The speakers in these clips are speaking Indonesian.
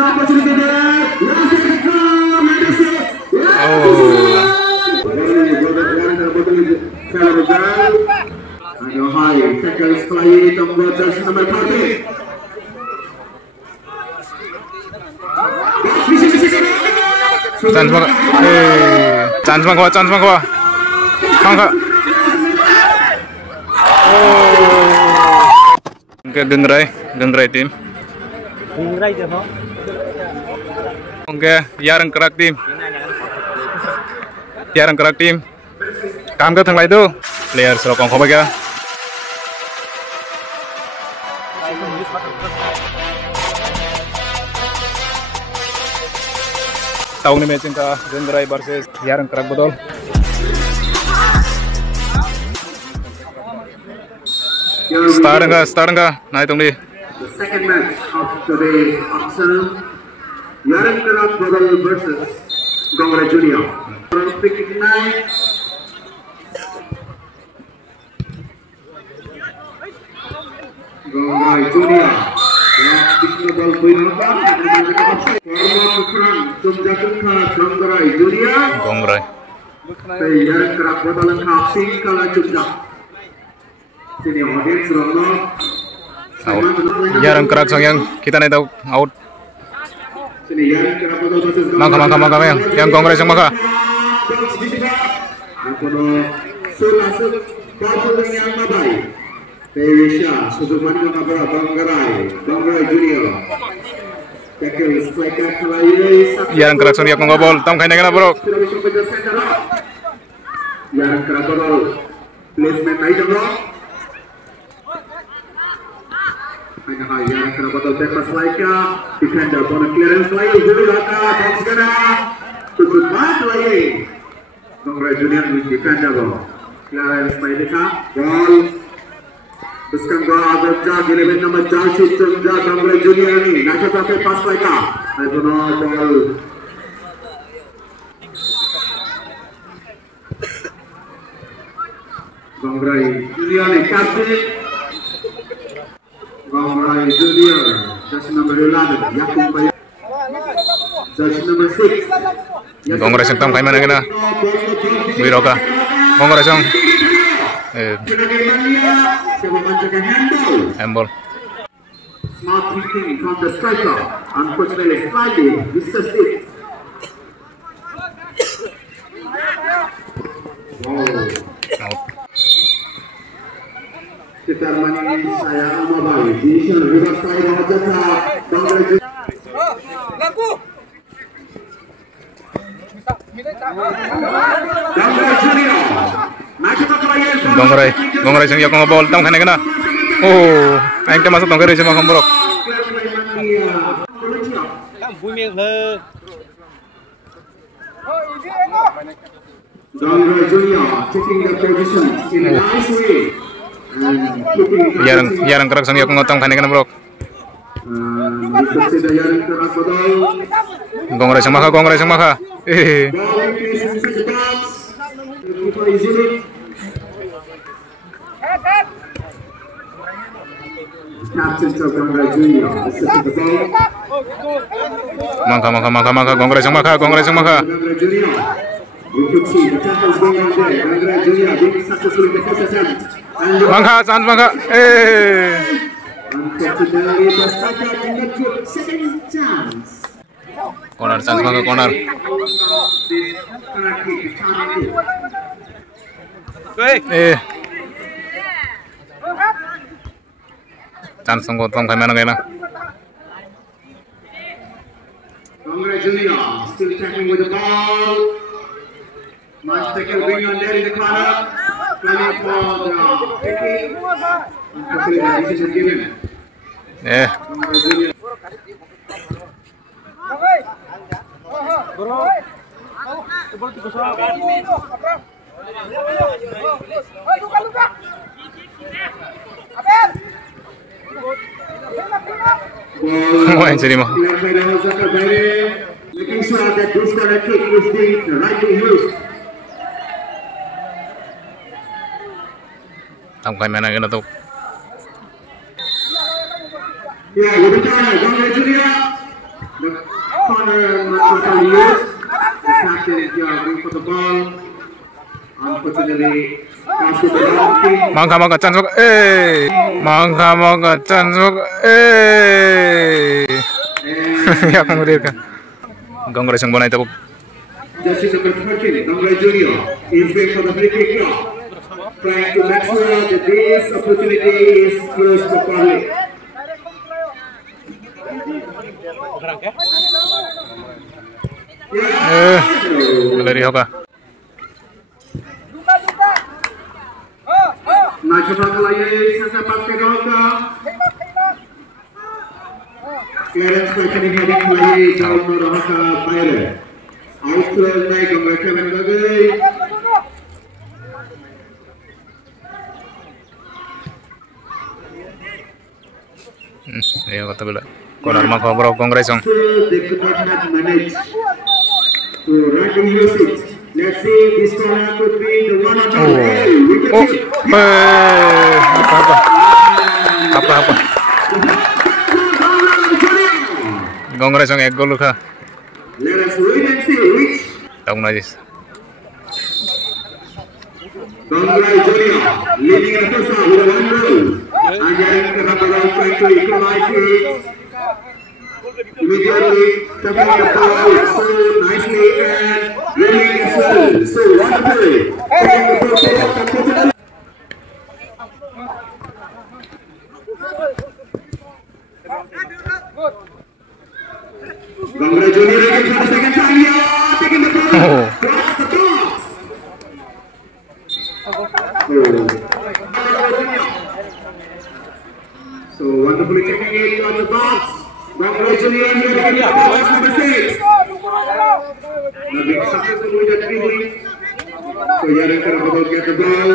opportunity there. Last hit goal. Let us see. Ayo hai, tackle sekali tombol jersey nomor 14. chance mangga. Oke, gengrai tim. Gengrai je ho. Oke, yarang kerak tim. Kam ke thanglai tu. Player serokong khoba kya. Tahun ini matching ka Gengrai versus yarang kerak botol. Start nga, naik tong di. The second match of today's afternoon, Yarang Kerak Botol versus Gongrai Junior. Pick 9. Gongrai Junior. Gongrai Junior. Gongrai. Yarang Kerak Botol lengkap pink kala Jogja. Sini audience Rono. Yarang kerak sang yang kita naik tahu out. Sini Yarang Kerak Botol versus Maka yang Gongrai sang maka. Akono sulasuk babul yang mabai. Dewisha Suzuman Kabara Gongrai Junior. Tackle striker Kalai. Yarang kerak sang yang ngobol, tam kainnya kena bro. Yarang Kerak Botol placement naik dong. Yarang Kerak Botol bebas laika, defender bona clearance lagi, dulu laka, box kena, tutup banget lagi. Gongrai Junior defender ball, clearance laika, ball, teruskan ball agak jauh, elemen nama jauh shoot jauh Gongrai Junior ini, nak sampai pas laika, ayo ball. Gongrai Junior ini kapten. Gongrai Junior, jersey number 11, Yakub Bayar. Jersey number 6. Gongrai sang tam kaimana kena. Wiroka. Gongrai sang. Handball. Smart thinking from the striker. Unfortunately, slightly missed it. Out. Kita mani saya Amabai di sini juga sekali mengajaknya Gongrai Junior. Gongrai Junior. Gongrai sang yang ngobol, tam kainnya kena. Aing masuk Gongrai sama kamborok. Gongrai Junior taking the position in a nice way. Yarang kerak sang yang ngotong kainnya kena bro. Gongrai sang maka. Captain of Gongrai Junior. Maka Gongrai sang maka. You could see the tackles going on there. Gongrai Junior being successful in the first attempt. Maka. Unfortunately, the striker did not get second chance. Corner chance maka corner. Chance sungguh tam kaimana kena. Gongrai Junior still tackling with the ball. Nice tackle going on there in the corner. Planning for the kicking. Unfortunately, the decision given. Gongrai Junior. Making sure that this kind of kick is being rightly used. Tam kaimana kena tu. Yeah, with the corner, Gongrai Junior. The Matalius, the captain is going for the ball. Unfortunately, pass to the wrong team. Mangka cansuk, mangka cansuk, ya kemudian kan, Gongres yang bonai tepuk. Jersey number 13, Dongrai Junior, is going for the free kick now. Trying to make sure that this opportunity is close to public. Dari Hoka. Nah, coba kelayi saya pas ke Hoka. Clearance question ini ada kelayi jauh Hoka Bayre. Outfield naik Dongrai Kevin Bagai. Iya kata bila. Kolar mak ngobrol Gongres yang. They could not have managed to run the usage. Let's see, this corner could be the one on the way. Apa. Gongres yang gol kah? Let us wait and see which Tahu najis. Dongrai Junior leading in the first half with a 1 goal. And Yarin Karabarao trying to equalize it. Immediately tapping the ball out so nicely and winning as well. So wonderfully taking the ball forward and putting it. Dongrai Junior again for the second time here, taking the ball across the box. So wonderfully taking it on the box. Dongrai Junior here taking the ball number 6. Now being successful with the dribbling. So Yarin Karabarao get the ball.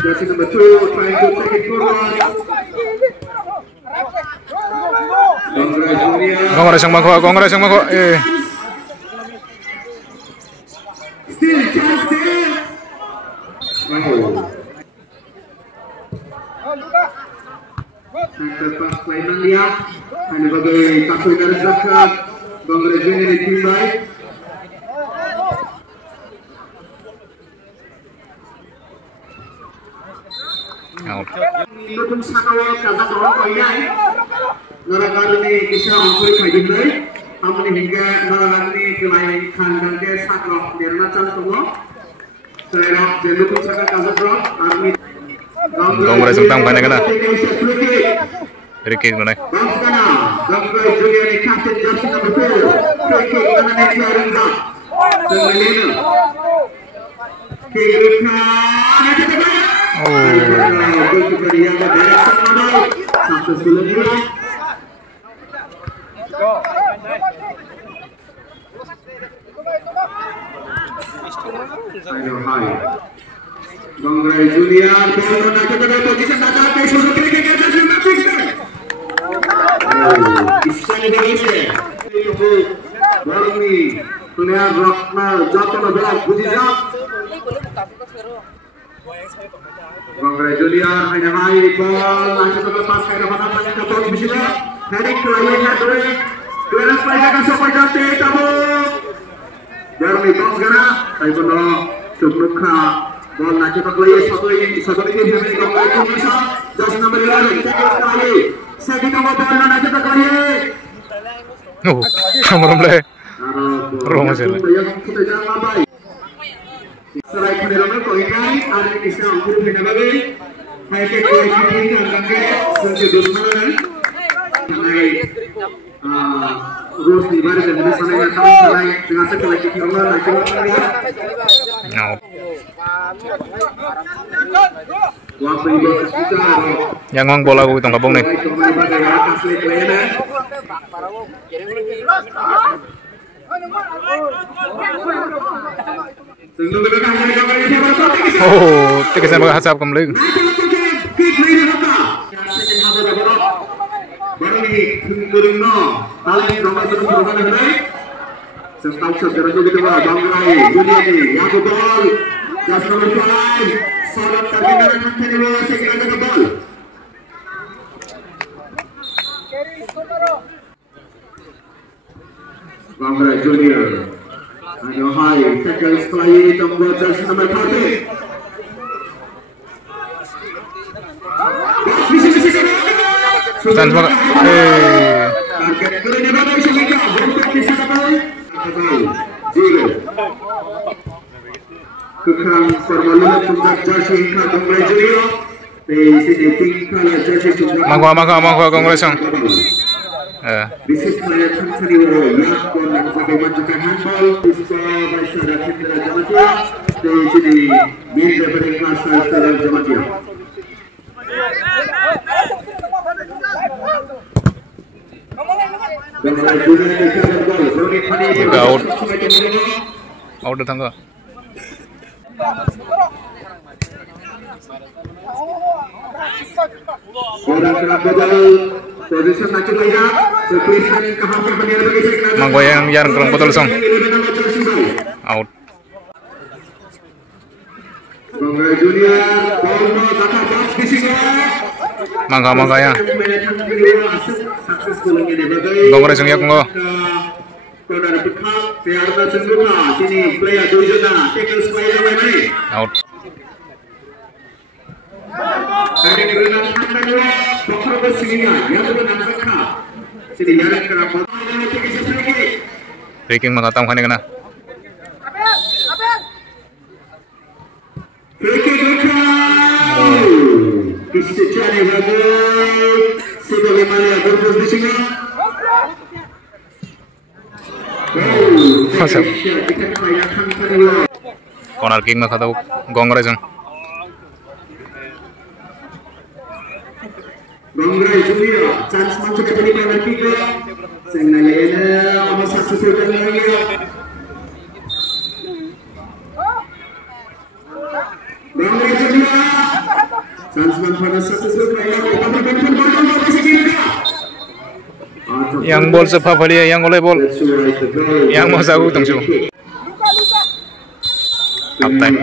Jersey number 2 trying to take it forward. Dongrai Junior. Gongres yang mangko. Still chance there. Center pass kelainan dia. Hanya bagai pasal garis zakat. Dongrai Junior di tim baik. Nutun sakawal kazak orang koinai. Naragarni kisah angkoi kaidinai. Amni hingga naragarni kelainan kan ke sakrok derna chance semua. Serap jenutun sakawal kazak orang army. Gongres tentang mana kena? Free kick mana? Dongrai Junior ni captain jersey number 4. Free kick mana ni Yarin Zak. Semelina. Kick Dongrai Junior ball naik ke position dasar ke susu free kick atas lima fix. Isanya Indonesia. Baru ni player Rokna jatuh na bola bujijak. Dongrai Junior hanya hai ball naik ke pas ke depan apa yang dapat bisa. Heading ke layar heading. Clearance pada ke sopan jati tamu. Jeremy box kana. Saya pun cukup kah. Ball naik ke layar satu ini Dongrai Junior. Jersey number 11 take it kali. Second over ball naik ke layar. Kamu boleh. Rumah sini. Kita jangan baik. Serai penerima koinai, ada kisah angkut penerima. Hai ke koi kiri kan ke sesuatu dosman. Hai, Rose di barat dan sana yang tahu serai sengaja kelak kiri orang nak kiri. Wapa ini susah. Yang ngong bola aku tong kabong nih. Oh, tiga saya bahasa kembali. Baru ni turun no, paling nomor satu perubahan hari. Serta saudara juga kita Dongrai Junior ni, yang ball, just number 5, sahabat terkenal yang kedua segera ke ball. Bangla Junior. Ayo hai, tackle sekali tombol jersey nomor 4. Chance maka. Target kali ini bagai selika, bontak bisa dapat. Zero. Kekrang permaluan tombol jersey ka Bangla Junior. Di sini tinggal jersey tombol. Mangko congratulations. This is player Tanzania yang sebagai majukan handball bisa Baisara Kendra Jamatia di sini min daripada kelas Baisara Jamatia. Out datang ke. Orang kerap bobol. Position maju lagi, perpindahan ke hampir penjara bagi sektor. Manggoyang yang kerang botol song. Out. Bangla Junior, Polno, Tata Box di sini. Mangga ya. Successful ini bagai. Bangla song ya konggo. Saudara Bekal, Tiarna Senggupa, sini player Dujana, tackle sekali lagi. Out. Dari kerenang Kandangwa, Bakro Besinya, yang berenang Zakha. Sini yang kerap Breaking makatam kan kena. Kisi cari bagai Sido Himalaya berpus di sini. Corner kick maka tahu gongre jeng. Bangla Junior, chance maju ke tadi pada tiga. Sengaja masa susul lagi. Bangla Junior, chance pada satu susul lagi. Yang bol sepak bola yang oleh bol. Yang mau sagu tungsu. Up time.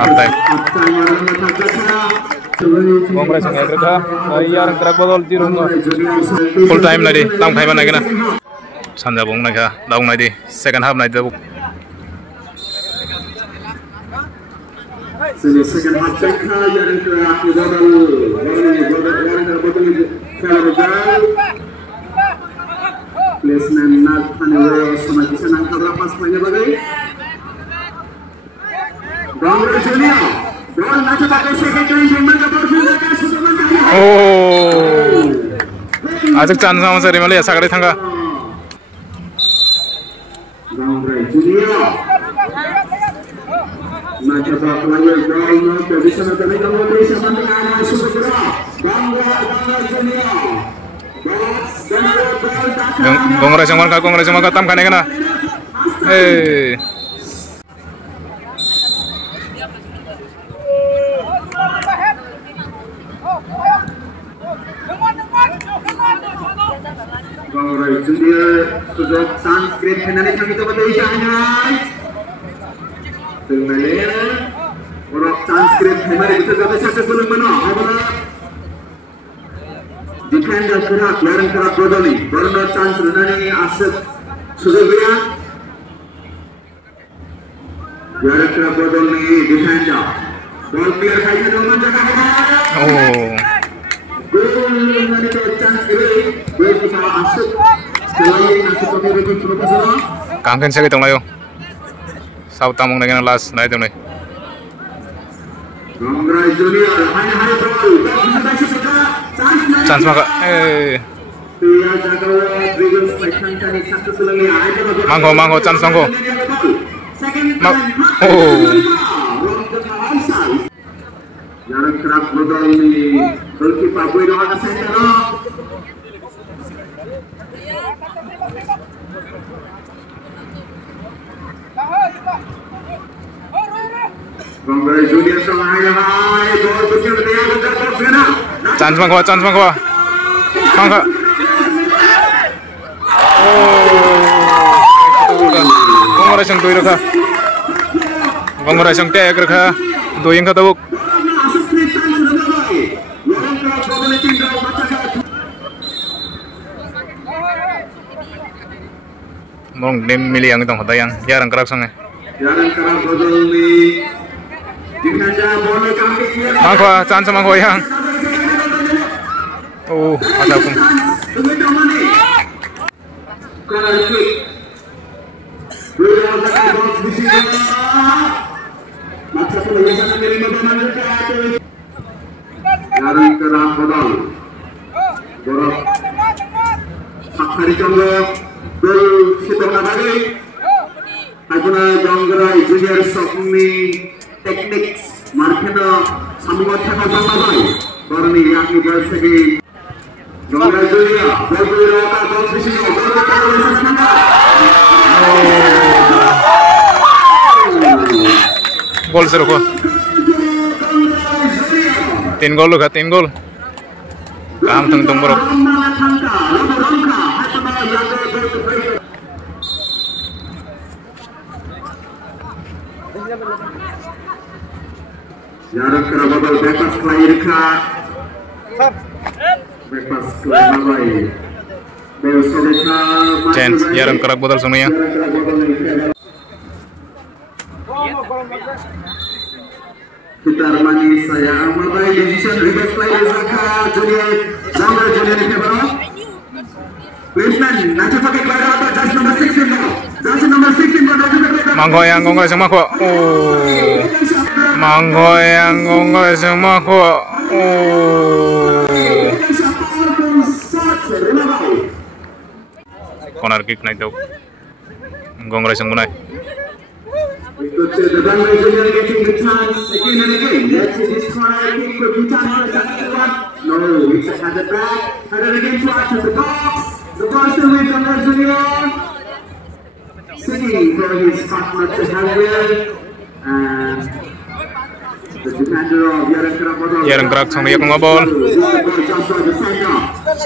Congress yang kerja, yang kerak botol tirung. Full time nadi, tam khai mana kena. Sanja bong naga, daung nadi, second half nadi dabu. Second half cekha yang kerak botol. Placement nak panel sama kisah nangka berapa semuanya bagai. Bangla Junior. Oh, ajak chance sama seri malah sakit tangga. Bangla Junior. Macam apa lagi Bangla position atau ni Bangla position mana super Bangla Junior. Kongres yang mana tam kan kena. Bangla Junior sejak Sanskrit kenali kami tu betul isyaratnya. Sebenarnya orang Sanskrit hemari bisa jadi successful mana? Apa? Defender kerak, larang kerak bodoli. Baru chance renani aset sudah larang kerak bodoli defender. Ball clear kaya doang jaga. Oh. Gol renani tu chance kiri. Gol kita aset. Selain nanti pakai rekod profesional. Kangken saya kita layo. South tamong dengan last naik tu ni. Bangla Junior, hanya ball. Chance maka. Manggo chance manggo. Oh. Jarang kerap modal ni. Goalkeeper boleh doa ke center. Bangla Junior sama hai ball bersiap dia berdepan sana. Chance manggo. Mangga. Congress yang tuh reka. Congress yang teh reka. Doing kata buk. Mong dem mili yang itong hotayang yarang kerak sange. Jarang kerap botol ni. Defender bola kami. Mangko chance mangko yang. Oh, ada pun. Corner kick. Bola lagi box di sini. Macam tu yang sangat menerima bola dekat. Jarang kerap botol. Bola. Sakhari jangga. Gol kita lagi. Aguna jangga junior sokni teknik markena sambungan thaka sampai. Barani yang ni bersegi. Jangga junior. Gol rata gol di sini. Gol rata. Gol seru ko. 3 gol ka 3 gol. Kam tung borok. Jarang kerababal bebas lahir ka. Bebas lahir. Chance yarang kerak bodol sungnya. Putar manis saya Amabai decision reverse play Zaka Junior Zamra Junior ini berapa? Placement nanti pakai kepada apa? Jersey number 16 now. Jersey number 16 pada juga. Manggoyang gonggoy semua kok. Oh. Manggoyang gonggoy semua kok. Oh. Corner kick naik dok. Gonggoy semua naik. Because the Zamra Junior getting the chance again and again. Let's see this corner kick for Bhutan. No, it's a header back. Header again to out of the box. The ball still with Zamra Junior. Singing for his partner to Javier. And the defender of Yarang Kerabodol. Yarang Kerak sama ya ngobol.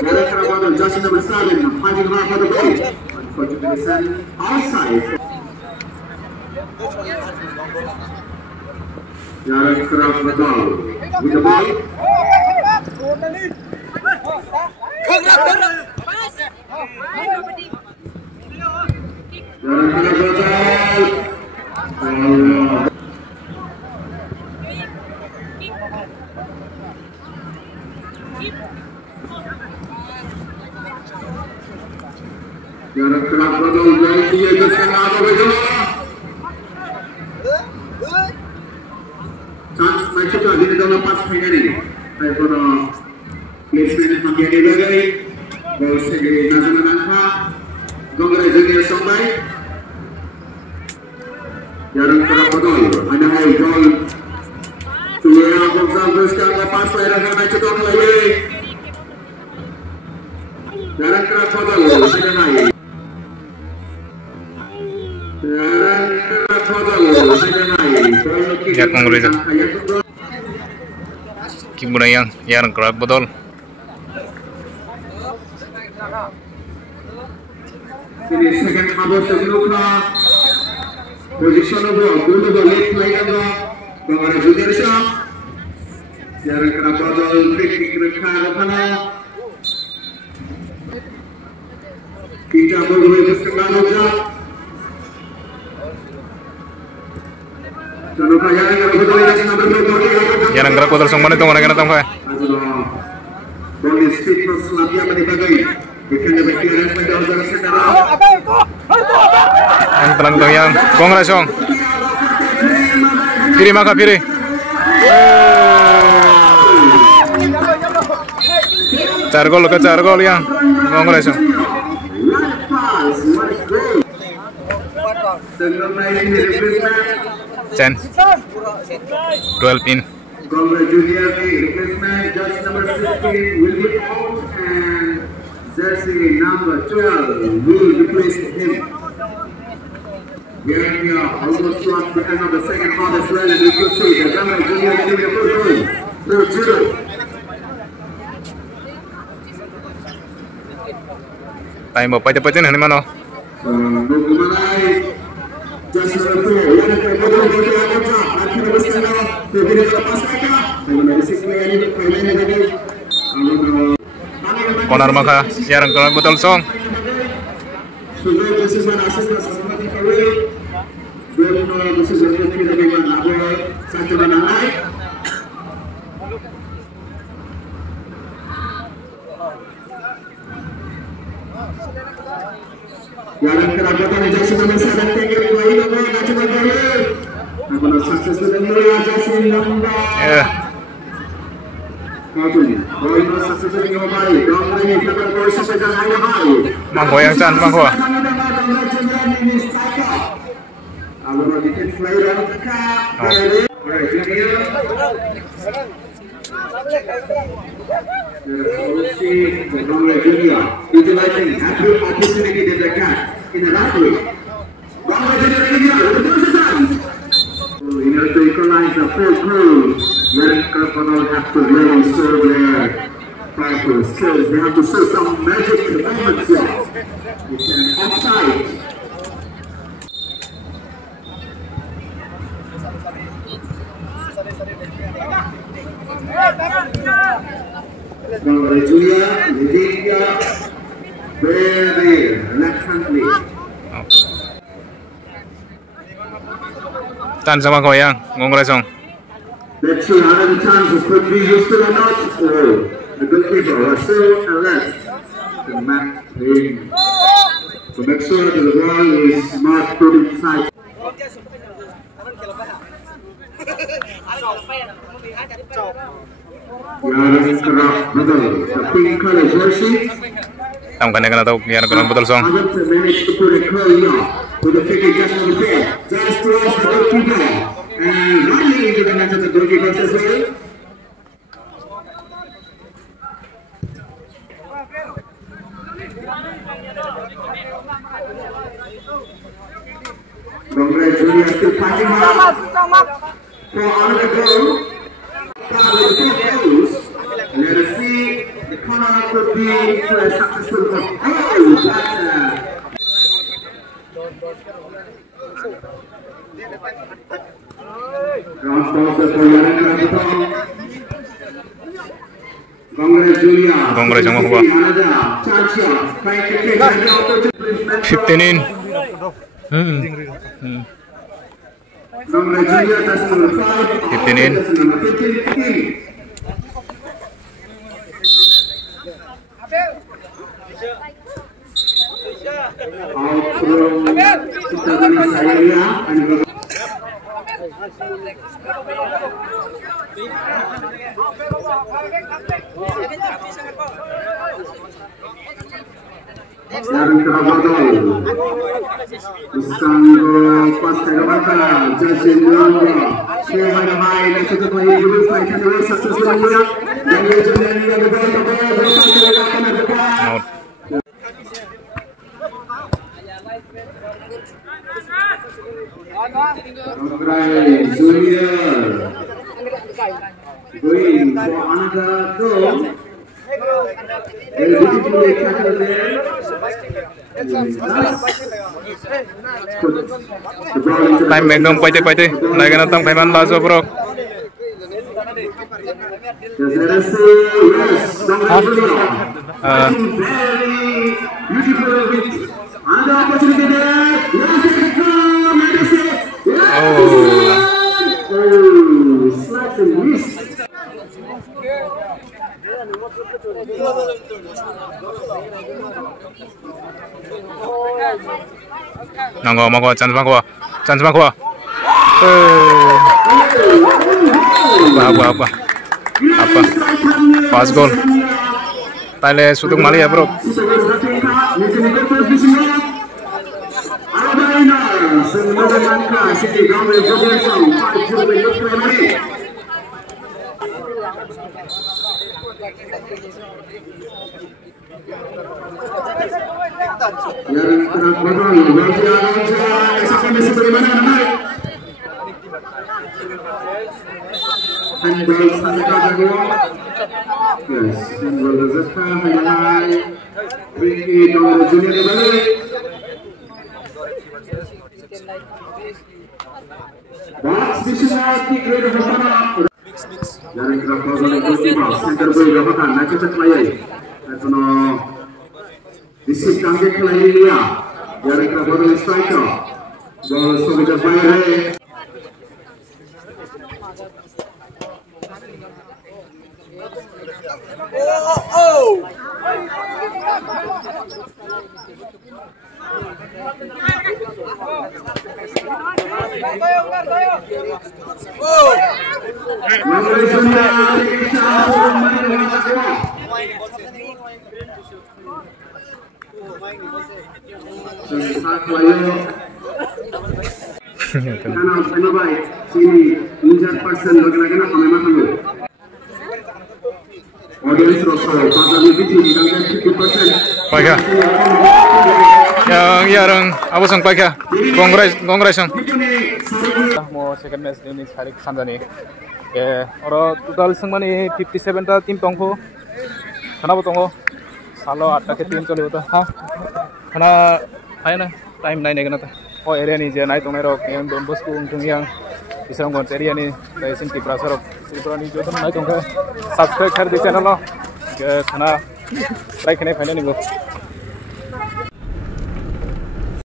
Yarang Kerabodol, jersey number 7, fighting hard for the goal. Unfortunately, outside. Yarang Kerabodol with the ball. Yarang Kerabodol. Yarang Kerabodol yang dia kesana betul. Chance macam tu dia dalam pas final ini. Ayah placement makin dia lagi. Gol segi Nazman Anha. Gonggoy junior sampai. Yarang Kerabodol ada gol. Tuya Gonzalez ka lepas pada match itu lagi. Yarang Kerabodol ada naik. Ya Gonggoy. Gimana yang Yarang Kerabodol? Ini second habis sebelumnya position over dulu balik lagi Gonggoy junior shot. Yarang Kerabodol free kick rekha mana? Kita boleh bersemangat saja. Yarang Kerabodol sang mana tu orang kena tahu kan? Ball is fit for Slavia Manibagai. Defender by clearance by Dawar Sendara. Yang tenang tu yang Gonggoy song. Piri maka piri. Cargol ke cargol yang Gonggoy song. Chance 12 in. Gonggoy Junior replacement jersey number 16 will be out and jersey number 12 will replace him. We are here almost towards the end of the second half as well, and you could see the Gonggoy Junior giving a good goal. 2-0. Time apa cepat ni mana? So, Nukumanai jersey number 2 yang kedua dari Agoja akhirnya bersama berbeda lepas mereka dari sisi ini permainan lagi. Corner maka Yarang Kerabodol song. Sudah decision assist Jalan kerabatan Jackson masih ada tinggal lagi nomor coba kali. Namun sukses dengan Jackson nomor. Sukses dengan baik. Nomor ini kita berproses dengan high. Mangko yang can mangko. Alur defense player utilizing every opportunity that they can in the last week. In order to equalize the full crew, Young Carpano have to really show their powerful skills. They have to show some magic moments here. It's an offside. Julia, Lydia, very reluctantly. Tan sama koyang, ngongresong. Let's see how many chances could be used or not. Oh, the goalkeeper was so alert to match him. To make sure that the ball is not put inside. Yang kerap betul, tapi kalau jersey. Tam kanya kana tau biar kurang betul song. Managed to put a curl now with the figure just on the field, just towards the goalkeeper and running into the net of the goalkeeper as well. Congratulations to Fatima for another goal. Let us see the corner could be to a successful goal. Oh, ground sponsor for Young Carpano. Congratulations, 15 in. Congratulations, number 5. 15 in. Out from Saya and Dari Kerabatan Istanbul Pasca Jasin Lamba Shema Mai dan cukup lagi dulu saya kira sukses semua dan jadi yang Junior going for another goal. Time back dong pati. Naik na tang Paiman Lazo bro. Nanggo mako chance mako. Apa? Pas gol. Tale sutung mali ya, bro. This is Kangke Kalailia. Dari Krabodol striker. Ball sudah bayar. Paika. Yang yarang apa sang paika? Kongres sang. Mau second match ini hari Sandani. Orang total sengmani 57 ta tim tongko. Kenapa tongko? Salo 8 ke tim coli hota. Ha? Karena ayana time naik negara ta. Oh area ni je naik tong nerok yang Don Bosco untung yang isang gon area ni dari sini prasarok. Itu ni jodoh naik tong subscribe कर दे channel lo. Karena like नहीं फैले नहीं वो